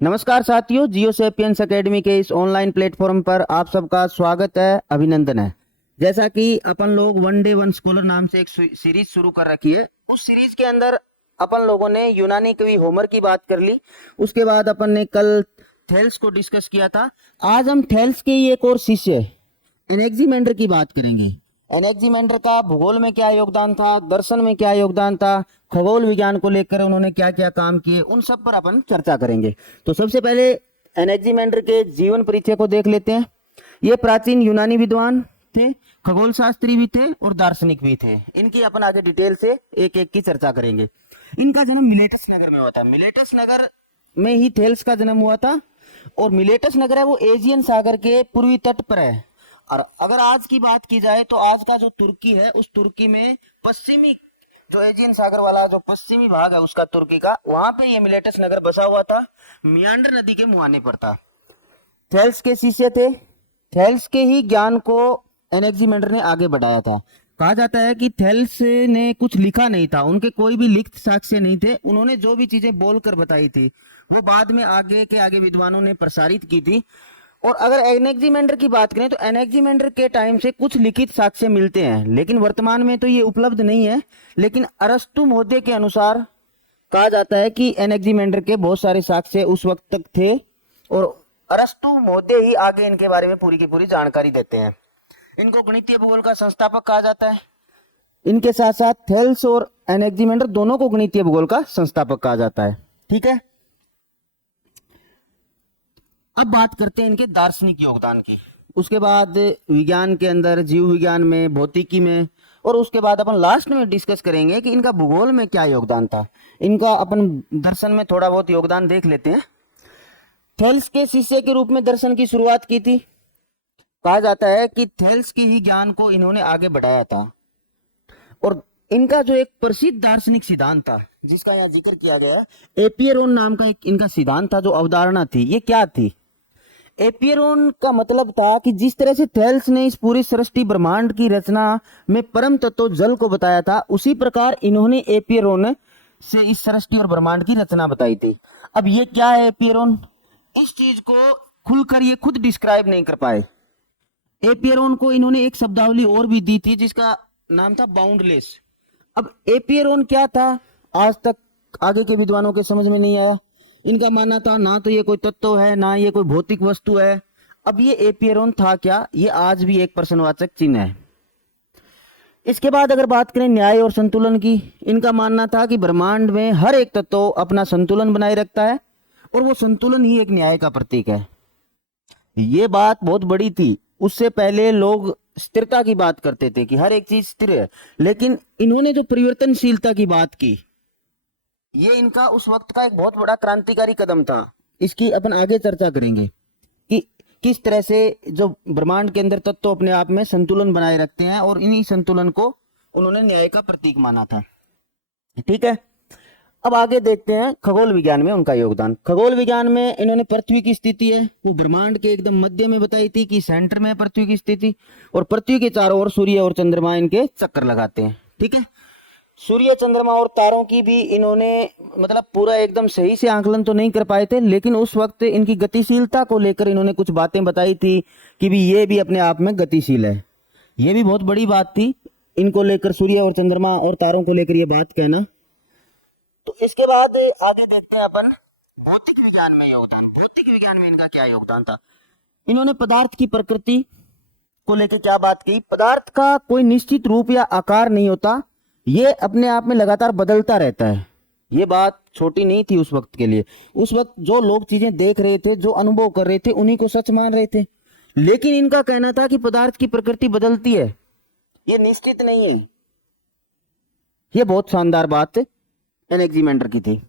नमस्कार साथियों, जियो sapiens academy के इस ऑनलाइन प्लेटफॉर्म पर आप सबका स्वागत है, अभिनंदन है। जैसा कि अपन लोग वन डे वन स्कॉलर नाम से एक सीरीज शुरू कर रखी है। उस सीरीज के अंदर अपन लोगों ने यूनानी कवि होमर की बात कर ली। उसके बाद अपन ने कल थेल्स को डिस्कस किया था। आज हम थेल्स के ही एक और शिष्य एनेक्सीमेंडर की बात करेंगे। एनेक्सीमेंडर का भूगोल में क्या योगदान था, दर्शन में क्या योगदान था, खगोल विज्ञान को लेकर उन्होंने क्या क्या काम किए, उन सब पर अपन चर्चा करेंगे। तो सबसे पहले एनेक्सीमेंडर के जीवन परिचय को देख लेते हैं। ये प्राचीन यूनानी विद्वान थे, खगोल शास्त्री भी थे और दार्शनिक भी थे। इनकी अपन आगे डिटेल से एक एक की चर्चा करेंगे। इनका जन्म मिलेटस नगर में हुआ था। मिलेटस नगर में ही थेल्स का जन्म हुआ था। और मिलेटस नगर है वो एजियन सागर के पूर्वी तट पर है। और अगर आज की बात की जाए तो आज का जो तुर्की है, उस तुर्की में पश्चिमी जो एजियन सागर वाला जो पश्चिमी भाग है उसका तुर्की का, वहां पे ये मिलेटस नगर बसा हुआ था। मियांडर नदी के मुहाने पर था। थेल्स के शिष्य थे। थेल्स के ही ज्ञान को एनेक्सीमेंडर ने आगे बढ़ाया था। कहा जाता है कि थेल्स ने कुछ लिखा नहीं था, उनके कोई भी लिखित साक्ष्य नहीं थे। उन्होंने जो भी चीजें बोलकर बताई थी वो बाद में आगे विद्वानों ने प्रसारित की थी। और अगर एनेक्सीमेंडर की बात करें तो एनेक्सीमेंडर के टाइम से कुछ लिखित साक्ष्य मिलते हैं, लेकिन वर्तमान में तो ये उपलब्ध नहीं है। लेकिन अरस्तु महोदय के अनुसार कहा जाता है कि एनेक्सीमेंडर के बहुत सारे साक्ष्य उस वक्त तक थे और अरस्तु महोदय ही आगे इनके बारे में पूरी की पूरी जानकारी देते हैं। इनको गणितीय भूगोल का संस्थापक कहा जाता है। इनके साथ साथ थेल्स और एनेक्सीमेंडर दोनों को गणितीय भूगोल का संस्थापक कहा जाता है। ठीक है, अब बात करते हैं इनके दार्शनिक योगदान की। उसके बाद विज्ञान के अंदर जीव विज्ञान में, भौतिकी में, और उसके बाद अपन लास्ट में डिस्कस करेंगे कि इनका भूगोल में क्या योगदान था। इनका अपन दर्शन में थोड़ा बहुत योगदान देख लेते हैं। थेल्स के शिष्य के रूप में दर्शन की शुरुआत की थी। कहा जाता है कि थेल्स के ही ज्ञान को इन्होंने आगे बढ़ाया था। और इनका जो एक प्रसिद्ध दार्शनिक सिद्धांत था जिसका यहाँ जिक्र किया गया, एपियरोन नाम का एक इनका सिद्धांत था, जो अवधारणा थी। ये क्या थी? एपियरोन का मतलब था कि जिस तरह से थेल्स ने इस पूरी सृष्टि ब्रह्मांड की रचना में परम तत्व जल को बताया था, उसी प्रकार इन्होंने एपियरोन से इस सृष्टि और ब्रह्मांड की रचना बताई थी। अब ये क्या है एपियरोन, इस चीज को खुलकर ये खुद डिस्क्राइब नहीं कर पाए। एपियरोन को इन्होंने एक शब्दावली और भी दी थी जिसका नाम था बाउंडलेस। अब एपियरोन क्या था, आज तक आगे के विद्वानों के समझ में नहीं आया। इनका मानना था ना तो ये कोई तत्व है, ना ये कोई भौतिक वस्तु है। अब ये एपियरोन था क्या, ये आज भी एक प्रश्नवाचक चिन्ह है। इसके बाद अगर बात करें न्याय और संतुलन की, इनका मानना था कि ब्रह्मांड में हर एक तत्व अपना संतुलन बनाए रखता है और वो संतुलन ही एक न्याय का प्रतीक है। ये बात बहुत बड़ी थी। उससे पहले लोग स्थिरता की बात करते थे कि हर एक चीज स्थिर है, लेकिन इन्होंने जो परिवर्तनशीलता की बात की, ये इनका उस वक्त का एक बहुत बड़ा क्रांतिकारी कदम था। इसकी अपन आगे चर्चा करेंगे कि किस तरह से जो ब्रह्मांड के अंदर तत्व अपने आप में संतुलन बनाए रखते हैं और इन्हीं संतुलन को उन्होंने न्याय का प्रतीक माना था। ठीक है, अब आगे देखते हैं खगोल विज्ञान में उनका योगदान। खगोल विज्ञान में इन्होंने पृथ्वी की स्थिति है वो ब्रह्मांड के एकदम मध्य में बताई थी कि सेंटर में है पृथ्वी की स्थिति, और पृथ्वी के चारों ओर सूर्य और चंद्रमा इनके चक्कर लगाते हैं। ठीक है, सूर्य, चंद्रमा और तारों की भी इन्होंने मतलब पूरा एकदम सही से आंकलन तो नहीं कर पाए थे, लेकिन उस वक्त इनकी गतिशीलता को लेकर इन्होंने कुछ बातें बताई थी कि भी ये भी अपने आप में गतिशील है। ये भी बहुत बड़ी बात थी इनको लेकर, सूर्य और चंद्रमा और तारों को लेकर ये बात कहना। तो इसके बाद आगे देखते हैं अपन भौतिक विज्ञान में योगदान। भौतिक विज्ञान में इनका क्या योगदान था? इन्होंने पदार्थ की प्रकृति को लेकर क्या बात की। पदार्थ का कोई निश्चित रूप या आकार नहीं होता, ये अपने आप में लगातार बदलता रहता है। ये बात छोटी नहीं थी उस वक्त के लिए। उस वक्त जो लोग चीजें देख रहे थे, जो अनुभव कर रहे थे, उन्हीं को सच मान रहे थे। लेकिन इनका कहना था कि पदार्थ की प्रकृति बदलती है, ये निश्चित नहीं है। ये बहुत शानदार बात एनेक्सीमेंडर की थी।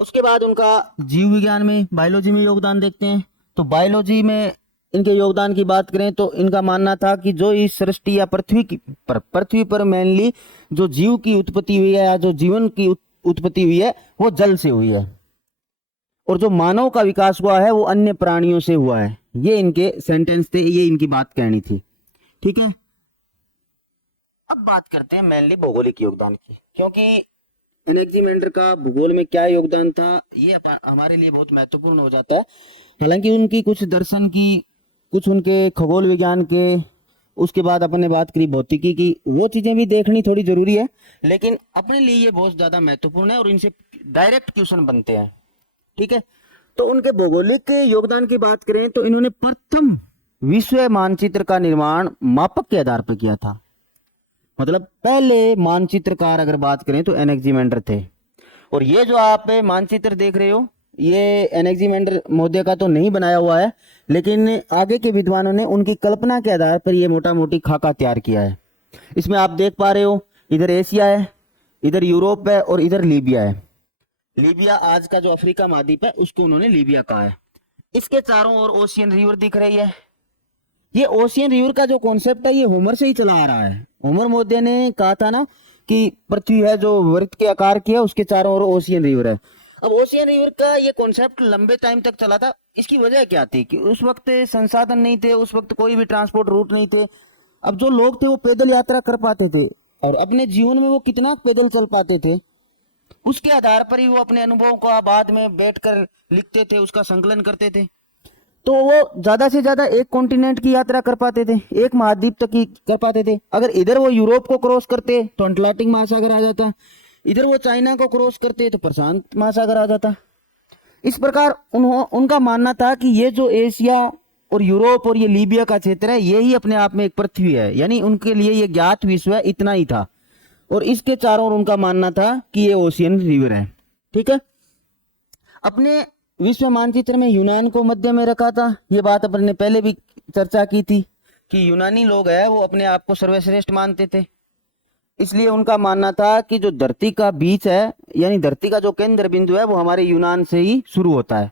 उसके बाद उनका जीव विज्ञान में, बायोलॉजी में योगदान देखते हैं। तो बायोलॉजी में इनके योगदान की बात करें तो इनका मानना था कि जो इस सृष्टि या पृथ्वी पर मेनली जो जीव की उत्पत्ति हुई है या जो जीवन की उत्पत्ति हुई है वो जल से हुई है, और जो मानव का विकास हुआ है वो अन्य प्राणियों से हुआ है। ये इनके सेंटेंस थे, ये इनकी बात कहनी थी। ठीक है, अब बात करते हैं मेनली भौगोलिक योगदान की, क्योंकि एनेक्सीमेंडर का भूगोल में क्या योगदान था, ये हमारे लिए बहुत महत्वपूर्ण हो जाता है। हालांकि उनकी कुछ दर्शन की, कुछ उनके खगोल विज्ञान के, उसके बाद अपन ने बात करी भौतिकी की, वो चीजें भी देखनी थोड़ी जरूरी है, लेकिन अपने लिए ये बहुत ज्यादा महत्वपूर्ण है और इनसे डायरेक्ट क्वेश्चन बनते हैं। ठीक है, तो उनके भौगोलिक योगदान की बात करें तो इन्होंने प्रथम विश्व मानचित्र का निर्माण मापक के आधार पर किया था। मतलब पहले मानचित्रकार अगर बात करें तो एनेक्सीमेंडर थे। और ये जो आप मानचित्र देख रहे हो, ये एनेक्सीमेंडर महोदय का तो नहीं बनाया हुआ है, लेकिन आगे के विद्वानों ने उनकी कल्पना के आधार पर ये मोटा मोटी खाका तैयार किया है। इसमें आप देख पा रहे हो, इधर एशिया है, इधर यूरोप है और इधर लीबिया है। लीबिया आज का जो अफ्रीका महाद्वीप है उसको उन्होंने लीबिया कहा है। इसके चारों ओर ओशियन रिवर दिख रही है। ये ओशियन रिवर का जो कॉन्सेप्ट है ये होमर से ही चला आ रहा है। होमर महोदय ने कहा था ना कि पृथ्वी है जो वृत्त के आकार की है, उसके चारों ओर ओशियन रिवर है। अब ओशियन रिवर का ये कॉन्सेप्ट लंबे टाइम तक चला था। इसकी वजह क्या थी कि उस वक्त संसाधन नहीं थे, उस वक्त कोई भी ट्रांसपोर्ट रूट नहीं थे। अब जो लोग थे वो पैदल यात्रा कर पाते थे और अपने जीवन में वो कितना पैदल चल पाते थे, उसके आधार पर ही वो अपने अनुभवों को बाद में बैठकर लिखते थे, उसका संकलन करते थे। तो वो ज्यादा से ज्यादा एक कॉन्टिनेंट की यात्रा कर पाते थे, एक महाद्वीप तक की कर पाते थे। अगर इधर वो यूरोप को क्रॉस करते तो अटलांटिक महासागर आ जाता, इधर वो चाइना को क्रॉस करते तो प्रशांत महासागर आ जाता। इस प्रकार उनका मानना था कि ये जो एशिया और यूरोप और ये लीबिया का क्षेत्र है, ये ही अपने आप में एक पृथ्वी है। यानी उनके लिए ये ज्ञात विश्व है, इतना ही था। और इसके चारों ओर उनका मानना था कि ये ओशियन रिवर है। ठीक है, अपने विश्व मानचित्र में यूनान को मध्य में रखा था। ये बात अपन ने पहले भी चर्चा की थी कि यूनानी लोग हैं वो अपने आप को सर्वश्रेष्ठ मानते थे। इसलिए उनका मानना था कि जो धरती का बीच है, यानी धरती का जो केंद्र बिंदु है, वो हमारे यूनान से ही शुरू होता है।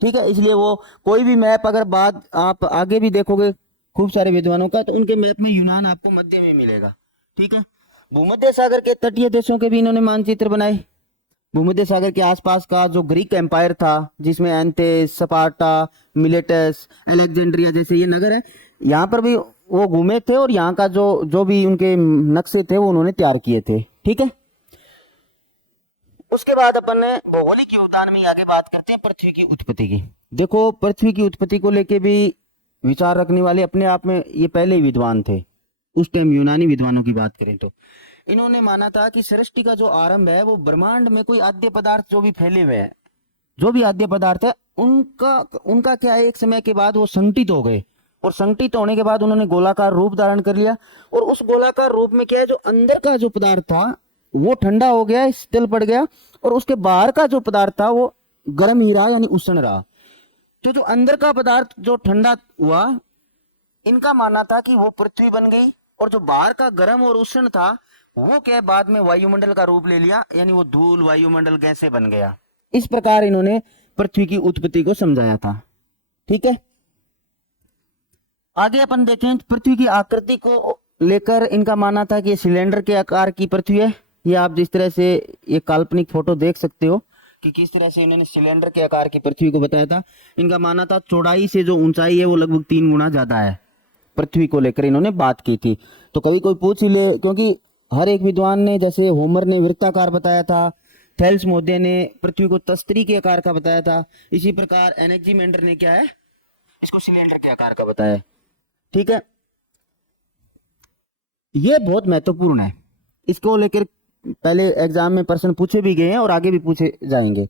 ठीक है, इसलिए वो कोई भी मैप अगर बात आप आगे भी देखोगे खूब सारे विद्वानों का, तो उनके मैप में यूनान आपको मध्य में मिलेगा। ठीक है, भूमध्य सागर के तटीय देशों के भी इन्होंने मानचित्र बनाए। भूमध्य सागर के आसपास का जो ग्रीक एम्पायर था, जिसमें एंथेस, स्पार्टा, मिलेटस, अलेक्जेंड्रिया जैसे ये नगर है, यहाँ पर भी वो घूमे थे और यहाँ का जो जो भी उनके नक्शे थे वो उन्होंने तैयार किए थे। ठीक है, उसके बाद अपन भौगोलिक योगदान में आगे बात करते हैं पृथ्वी की उत्पत्ति की। देखो, पृथ्वी की उत्पत्ति को लेके भी विचार रखने वाले अपने आप में ये पहले ही विद्वान थे। उस टाइम यूनानी विद्वानों की बात करें तो इन्होंने माना था कि सृष्टि का जो आरंभ है वो ब्रह्मांड में कोई आद्य पदार्थ जो भी फैले हुए हैं, जो भी आद्य पदार्थ है, उनका उनका क्या है, एक समय के बाद वो संगठित हो गए। और संगठित होने के बाद उन्होंने गोलाकार रूप धारण कर लिया। और उस गोलाकार रूप में क्या है, जो अंदर का जो पदार्थ था वो ठंडा हो गया, शीतल पड़ गया, और उसके बाहर का जो पदार्थ था वो गर्म ही रहा, यानी उष्ण रहा। तो जो अंदर का पदार्थ जो ठंडा हुआ, इनका मानना था कि वो पृथ्वी बन गई। और जो बाहर का गर्म और उष्ण था वो क्या बाद में वायुमंडल का रूप ले लिया, यानी वो धूल, वायुमंडल, गैसें बन गया। इस प्रकार इन्होंने पृथ्वी की उत्पत्ति को समझाया था। ठीक है, आगे अपन देखें पृथ्वी की आकृति को लेकर इनका मानना था कि ये सिलेंडर के आकार की पृथ्वी है। ये आप जिस तरह से ये काल्पनिक फोटो देख सकते हो कि किस तरह से इन्होंने सिलेंडर के आकार की पृथ्वी को बताया था। इनका मानना था चौड़ाई से जो ऊंचाई है वो लगभग 3 गुना ज्यादा है। पृथ्वी को लेकर इन्होंने बात की थी। तो कभी कोई पूछ ही ले, क्योंकि हर एक विद्वान ने, जैसे होमर ने वृत्ताकार बताया था, थेल्स महोदय ने पृथ्वी को तस्तरी के आकार का बताया था, इसी प्रकार एनेक्सीमेंडर ने क्या है, इसको सिलेंडर के आकार का बताया। ठीक है, ये बहुत महत्वपूर्ण है। इसको लेकर पहले एग्जाम में प्रश्न पूछे भी गए हैं और आगे भी पूछे जाएंगे।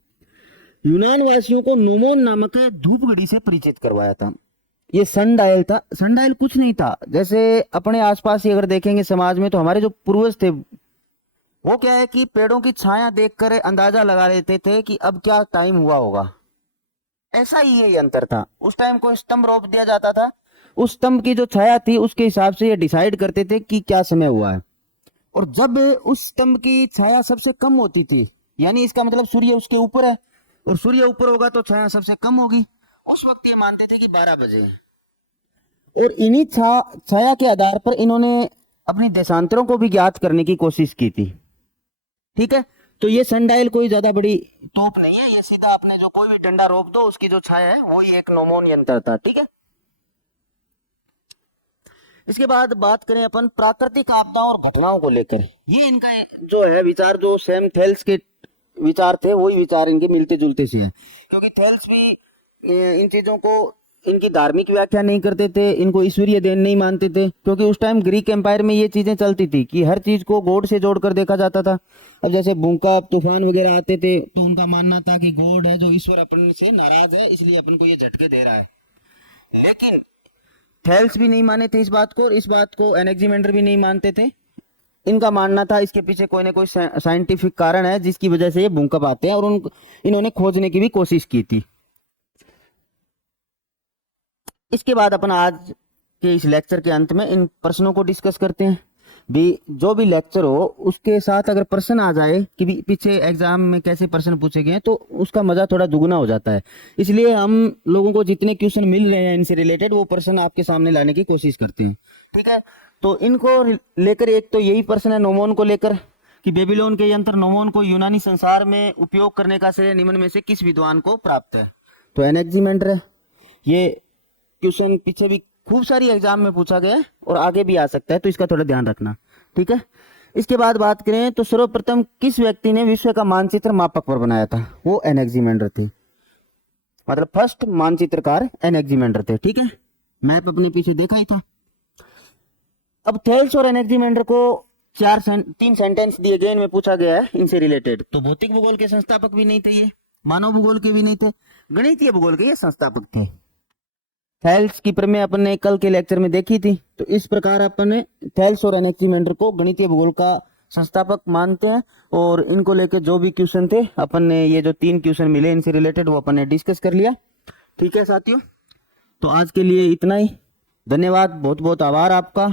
यूनान वासियों को नोमोन नामक धूप घड़ी से परिचित करवाया था। ये सनडायल था। सनडायल कुछ नहीं था, जैसे अपने आसपास ही अगर देखेंगे समाज में, तो हमारे जो पूर्वज थे वो क्या है कि पेड़ों की छाया देखकर अंदाजा लगा लेते थे कि अब क्या टाइम हुआ होगा। ऐसा ही ये अंतर था। उस टाइम को स्तंभ रोप दिया जाता था, उस स्तंभ की जो छाया थी उसके हिसाब से ये डिसाइड करते थे कि क्या समय हुआ है। और जब उस स्तंभ की छाया सबसे कम होती थी, यानी इसका मतलब सूर्य उसके ऊपर है और सूर्य ऊपर होगा तो छाया सबसे कम होगी, उस वक्त ये मानते थे कि 12 बजे। और इन्हीं छाया के आधार पर इन्होंने अपनी देशांतरों को भी ज्ञात करने की कोशिश की थी। ठीक है, तो ये सनडायल कोई ज्यादा बड़ी तोप नहीं है, ये सीधा अपने जो कोई भी डंडा रोक दो उसकी जो छाया है वही एक नोमोन यंत्र था। ठीक है, इसके बाद बात करें अपन प्राकृतिक आपदाओं और घटनाओं को लेकर, ये इनका जो है विचार, जो सेम थेल्स के विचार थे वही विचार इनके मिलते जुलते से है, क्योंकि थेल्स भी इन चीजों को, इनकी धार्मिक व्याख्या नहीं करते थे, इनको ईश्वरीय देन नहीं मानते थे, क्योंकि उस टाइम ग्रीक एम्पायर में ये चीजें चलती थी कि हर चीज को गॉड से जोड़कर देखा जाता था। अब जैसे भूकंप तूफान वगैरह आते थे तो उनका मानना था कि गॉड है जो ईश्वर अपन से नाराज है, इसलिए अपन को ये झटके दे रहा है। लेकिन थेल्स भी नहीं माने थे इस बात को, और इस बात को एनेक्सिमेंडर भी नहीं मानते थे। इनका मानना था इसके पीछे कोई ना कोई साइंटिफिक कारण है जिसकी वजह से ये भूकंप आते हैं, और इन्होंने खोजने की भी कोशिश की थी। इसके बाद अपन आज के इस लेक्चर के अंत में इन प्रश्नों को डिस्कस करते हैं। भी जो भी लेक्चर हो उसके साथ अगर प्रश्न आ जाए कि भी पीछे एग्जाम में कैसे प्रश्न पूछे गए हैं तो उसका मजा थोड़ा दुगना हो जाता है। इसलिए हम लोगों को जितने क्वेश्चन मिल रहे हैं इनसे रिलेटेड वो प्रश्न आपके सामने लाने की कोशिश करते हैं, ठीक है। तो इनको लेकर एक तो यही प्रश्न है नोमोन को लेकर कि बेबीलोन के यंत्र नोमोन को यूनानी संसार में उपयोग करने का श्रेय निम्न में से किस विद्वान को प्राप्त है? तो एनेक्सिमेंडर है। ये क्वेश्चन पीछे भी खूब सारी एग्जाम में पूछा गया है और आगे भी आ सकता है, तो इसका थोड़ा ध्यान रखना, ठीक है। इसके बाद बात करें तो सर्वप्रथम किस व्यक्ति ने विश्व का मानचित्र मापक पर बनाया था? वो एनेक्सिमेंडर थे, मतलब फर्स्ट मानचित्रकार एनेक्सिमेंडर थे, ठीक है। मैप अपने पीछे देखा ही था। अब थेल्स और एनेक्सिमेंडर को तीन सेंटेंस दिए गए, इनमें पूछा गया है इनसे रिलेटेड। तो भौतिक भूगोल के संस्थापक भी नहीं थे ये, मानव भूगोल के भी नहीं थे, गणितीय भूगोल के ये संस्थापक थे। थेल्स की प्रमेय अपन ने कल के लेक्चर में देखी थी। तो इस प्रकार अपन ने थेल्स और एनेक्सिमेंडर को गणितीय भूगोल का संस्थापक मानते हैं, और इनको लेके जो भी क्वेश्चन थे अपन ने, ये जो 3 क्वेश्चन मिले इनसे रिलेटेड वो अपन ने डिस्कस कर लिया, ठीक है साथियों। तो आज के लिए इतना ही, धन्यवाद, बहुत बहुत आभार आपका।